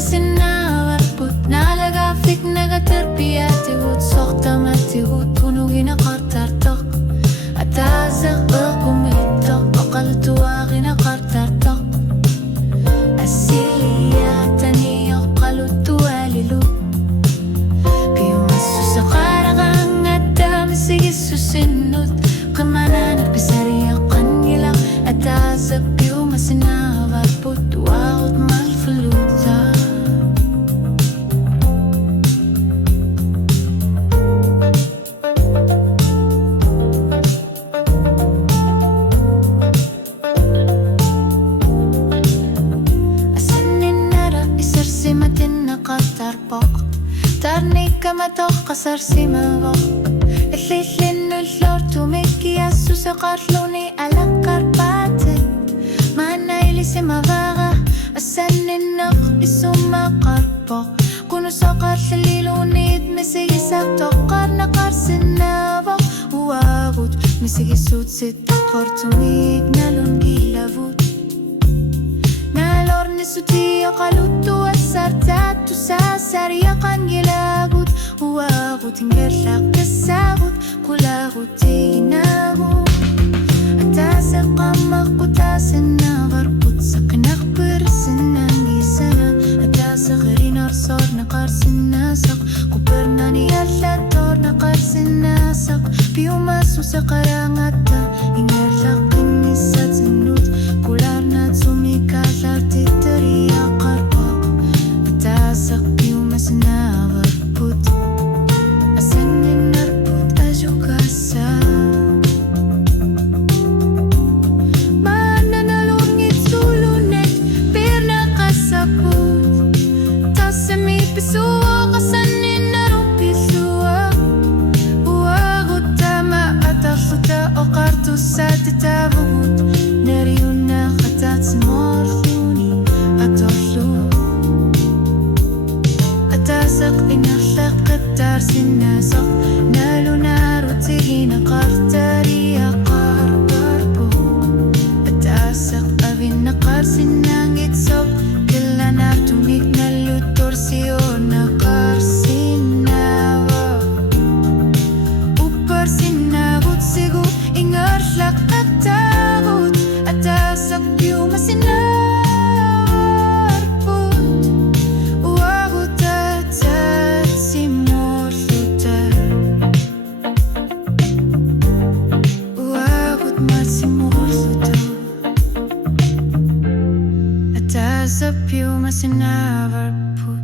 sinnavarput naalaga fiknaga tarbiyatigut soqtamatigut kunugina qartartoq atazaq uqumittoq aqaltuagina qartartoq asiyatani oqaluttu alilu piumassu saqaraqan attamisigissu sinnut qimananak pisariyaqangila atazaq piumasinavarput tuagut malfuluta Tarnika matoqa sarsimavaq Illillinnu llortu mikkiassu saqarluni alaqarpate Maana ilisimavaqa assanninneq isumaqarpoq Kunu saqarlililunit misigisaq toqqarnaqarsinnavaq Uagut misigissutsit qortumik nalun ilavut Nalornisuti aqaluttu assartattu saasariyaqan gilagut Uagut ingerlaq kassagut qulagut tinagut Ataseqammaqut asinnavarput saqnaq pirsinnangisana Ataseqrinarsornaqarsinnasaq Qupernani allatornaqarsinnasaq Piumassu saqarangatta ingerlaq qinnissatsinnut Kularnat sumikalartitariyaqarpoq Atazaq piumasinavarput Asanninarput ajukassa Mananalungitsulunet pirnaqassaput Tassamipisuaq asanninarupisuaq Uagutama atarluta oqartussatitavugut Nariunna qatatsimorluni atorlu Atasaq inarlaq qattarsinnasaq Nalunarutigina qartariyaqarparpu Atasaq avinnaqarsinnangitsoq Killanartumik nallutorsionaqarsinnavaq Upparsinnagutsigu ingarlaq attagut Atasaq piumasinavarput Uagut atatsimorluta Uagut marsimorluta Atasaq piumasinavarput